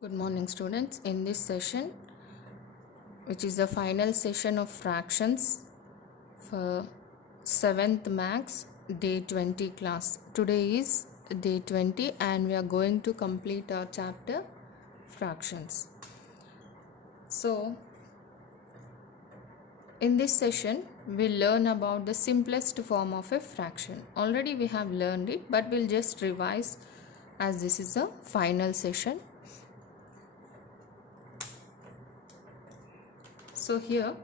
Good morning, students. In this session, which is the final session of fractions for 7th Max Day 20 class. Today is Day 20 and we are going to complete our chapter fractions. So, in this session, we'll learn about the simplest form of a fraction. Already we have learned it, but we'll just revise as this is the final session. So here,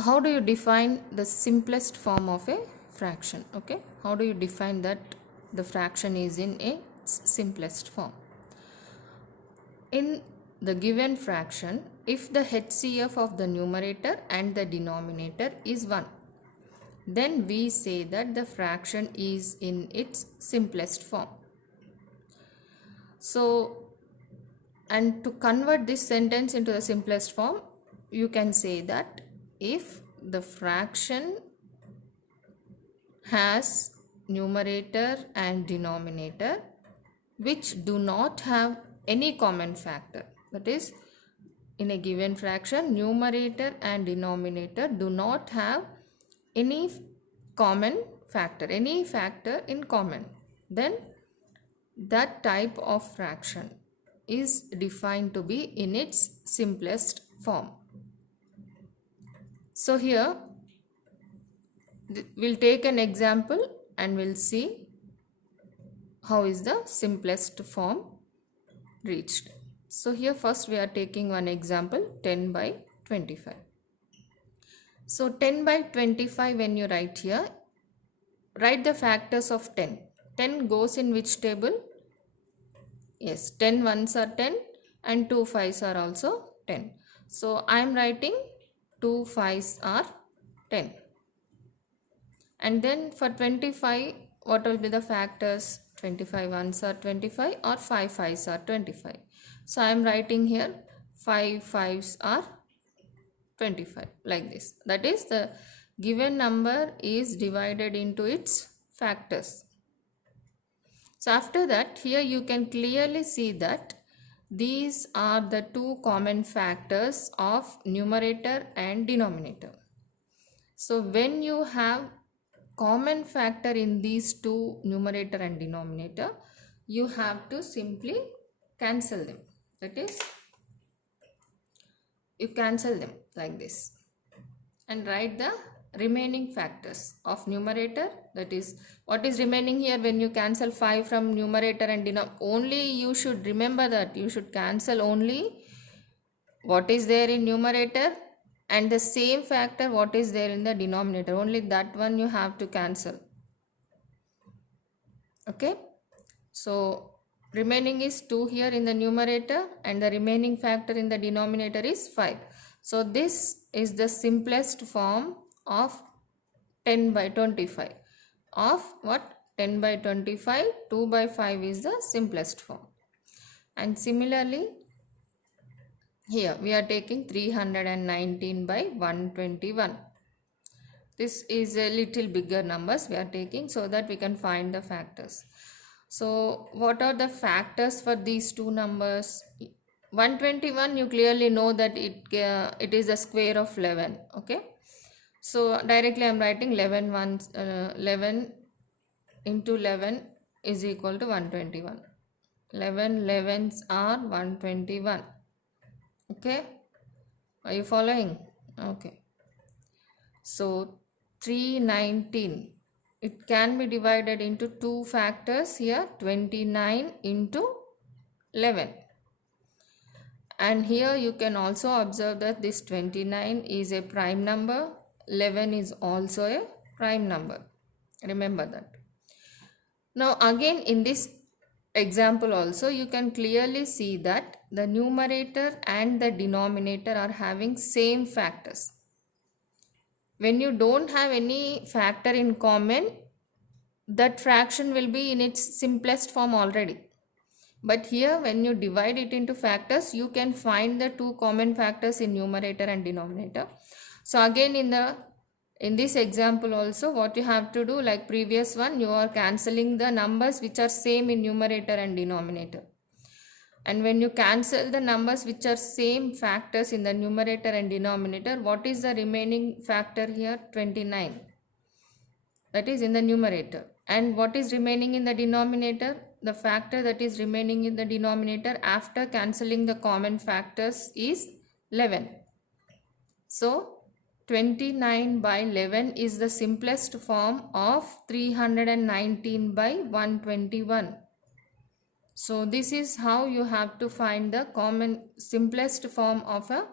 how do you define the simplest form of a fraction? Okay, how do you define that the fraction is in its simplest form? In the given fraction, if the HCF of the numerator and the denominator is 1, then we say that the fraction is in its simplest form. So, and to convert this sentence into the simplest form, you can say that if the fraction has numerator and denominator which do not have any common factor, that is, in a given fraction, numerator and denominator do not have any common factor, any factor in common, then that type of fraction is defined to be in its simplest form. So here we'll take an example and we'll see how is the simplest form reached. So here first we are taking one example, 10 by 25. So 10 by 25, when you write here, write the factors of 10. 10 goes in which table? Yes, 10 ones are 10 and 2 5s are also 10. So I am writing 2 5s are 10. And then for 25, what will be the factors? 25 ones are 25 or 5 5s are 25. So I am writing here 5 5s are 25 like this. That is, the given number is divided into its factors. So after that, here you can clearly see that these are the two common factors of numerator and denominator. So when you have common factor in these two, numerator and denominator, you have to simply cancel them. That is, you cancel them like this and write the remaining factors of numerator. That is, what is remaining here when you cancel 5 from numerator and denominator? Only you should remember that you should cancel only what is there in numerator and the same factor what is there in the denominator. Only that one you have to cancel. Okay, so remaining is 2 here in the numerator and the remaining factor in the denominator is 5. So this is the simplest form of 10 by 25. Of what? 10 by 25, 2 by 5 is the simplest form. And similarly, here we are taking 319 by 121. This is a little bigger numbers we are taking so that we can find the factors. So what are the factors for these two numbers? 121, you clearly know that it is a square of 11. Okay, so directly I am writing 11 into 11 is equal to 121. 11 11s are 121. Okay, are you following? Okay, so 319, it can be divided into two factors here, 29 into 11. And here you can also observe that this 29 is a prime number, 11 is also a prime number. Remember that. Now again in this example also you can clearly see that the numerator and the denominator are having same factors. When you don't have any factor in common, that fraction will be in its simplest form already. But here when you divide it into factors, you can find the two common factors in numerator and denominator. So again in the In this example also, what you have to do, like previous one, you are cancelling the numbers which are same in numerator and denominator. And when you cancel the numbers which are same factors in the numerator and denominator, what is the remaining factor here? 29. That is in the numerator. And what is remaining in the denominator? The factor that is remaining in the denominator after cancelling the common factors is 11. So 29 by 11 is the simplest form of 319 by 121. So this is how you have to find the simplest form of a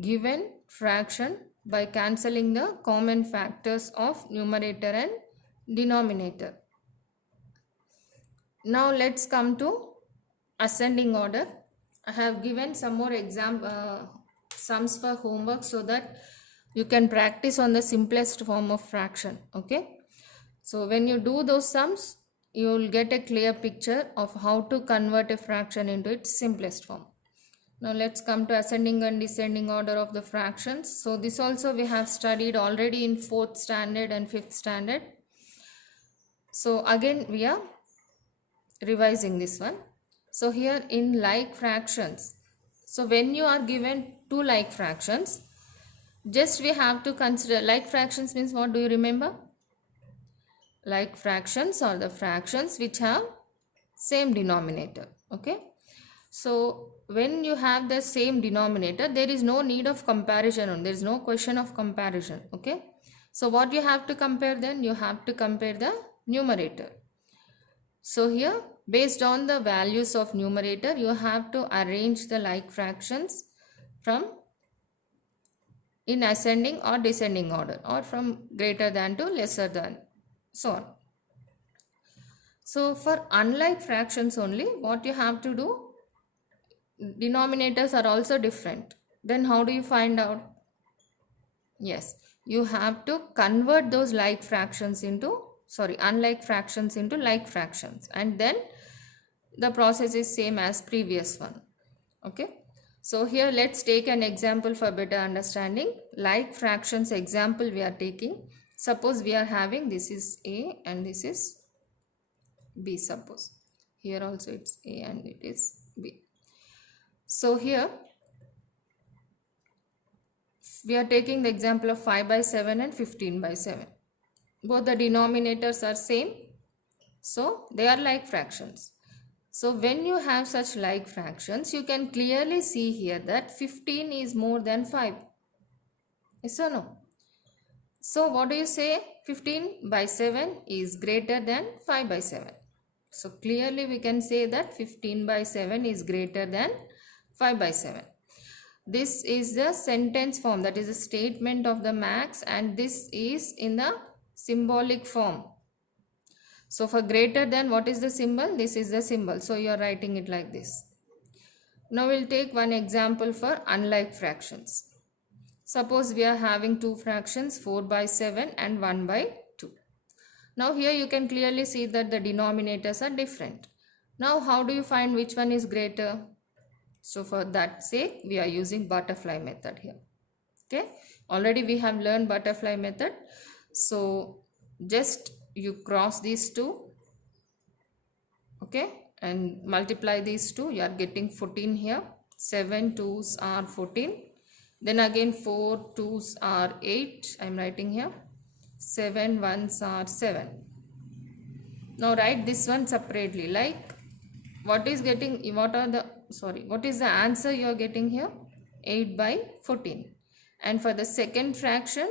given fraction by cancelling the common factors of numerator and denominator. Now let's come to ascending order. I have given some more sums for homework so that you can practice on the simplest form of fraction. Okay, so when you do those sums, you will get a clear picture of how to convert a fraction into its simplest form. Now let's come to ascending and descending order of the fractions. So this also we have studied already in 4th standard and 5th standard. So again we are revising this one. So here in like fractions, so when you are given two like fractions, just we have to consider like fractions means what do you remember? Like fractions are the fractions which have same denominator. Okay, so when you have the same denominator, there is no need of comparison, there is no question of comparison. Okay, so what you have to compare then? You have to compare the numerator. So here based on the values of numerator, you have to arrange the like fractions from in ascending or descending order, or from greater than to lesser than, so on. So for unlike fractions only, what you have to do, denominators are also different. Then how do you find out? Yes, you have to convert those unlike fractions into like fractions, and then the process is same as previous one. Okay, so here let's take an example for better understanding. Like fractions example we are taking. Suppose we are having, this is A and this is B. Suppose here also it's A and it is B. So here we are taking the example of 5 by 7 and 15 by 7. Both the denominators are same, so they are like fractions. So when you have such like fractions, you can clearly see here that 15 is more than 5. Yes or no? So what do you say? 15 by 7 is greater than 5 by 7. So clearly we can say that 15 by 7 is greater than 5 by 7. This is the sentence form, that is a statement of the max, and this is in the symbolic form. So for greater than, what is the symbol? This is the symbol. So you are writing it like this. Now we'll take one example for unlike fractions. Suppose we are having two fractions, 4 by 7 and 1 by 2. Now here you can clearly see that the denominators are different. Now how do you find which one is greater? So for that sake, we are using butterfly method here. Okay, already we have learned butterfly method. So just you cross these two, okay, and multiply these two, you are getting 14 here. 7 2s are 14. Then again 4 2s are 8. I am writing here. 7 1s are 7. Now write this one separately. Like what is the answer you are getting here? 8 by 14. And for the second fraction,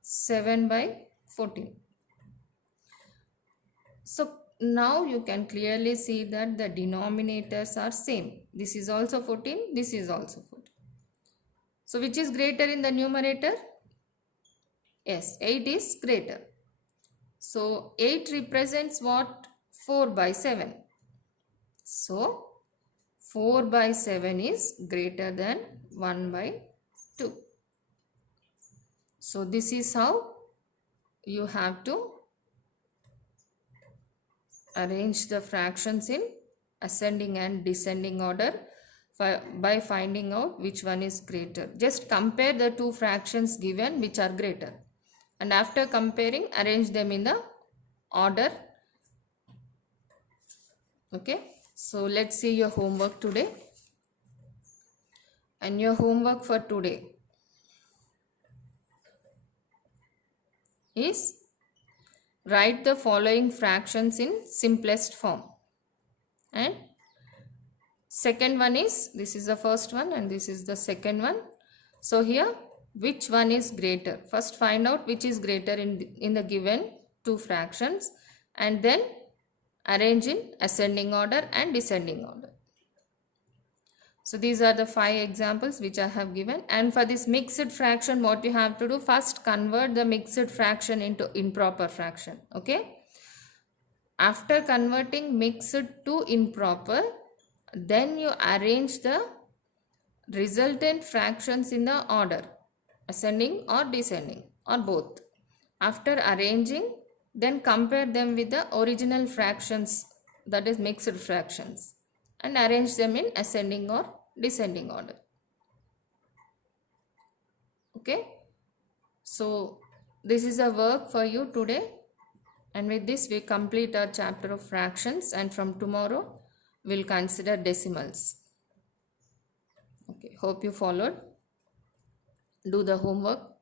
7 by 14. So now you can clearly see that the denominators are same. This is also 14, this is also 14. So which is greater in the numerator? Yes, 8 is greater. So 8 represents what? 4 by 7. So 4 by 7 is greater than 1 by 2. So this is how you have to arrange the fractions in ascending and descending order by finding out which one is greater. Just compare the two fractions given which are greater. and after comparing, arrange them in the order. Okay, so let's see your homework today. And your homework for today is write the following fractions in simplest form. And second one is, this is the first one and this is the second one. So here, which one is greater? First find out which is greater in the given two fractions, and then arrange in ascending order and descending order. So these are the 5 examples which I have given. And for this mixed fraction, what you have to do, first convert the mixed fraction into improper fraction. Okay. After converting mixed to improper, then you arrange the resultant fractions in the order, ascending or descending or both. After arranging, then compare them with the original fractions, that is mixed fractions, and arrange them in ascending or descending order. Okay, so this is a work for you today, and with this we complete our chapter of fractions, and from tomorrow we'll consider decimals. Okay, hope you followed. Do the homework.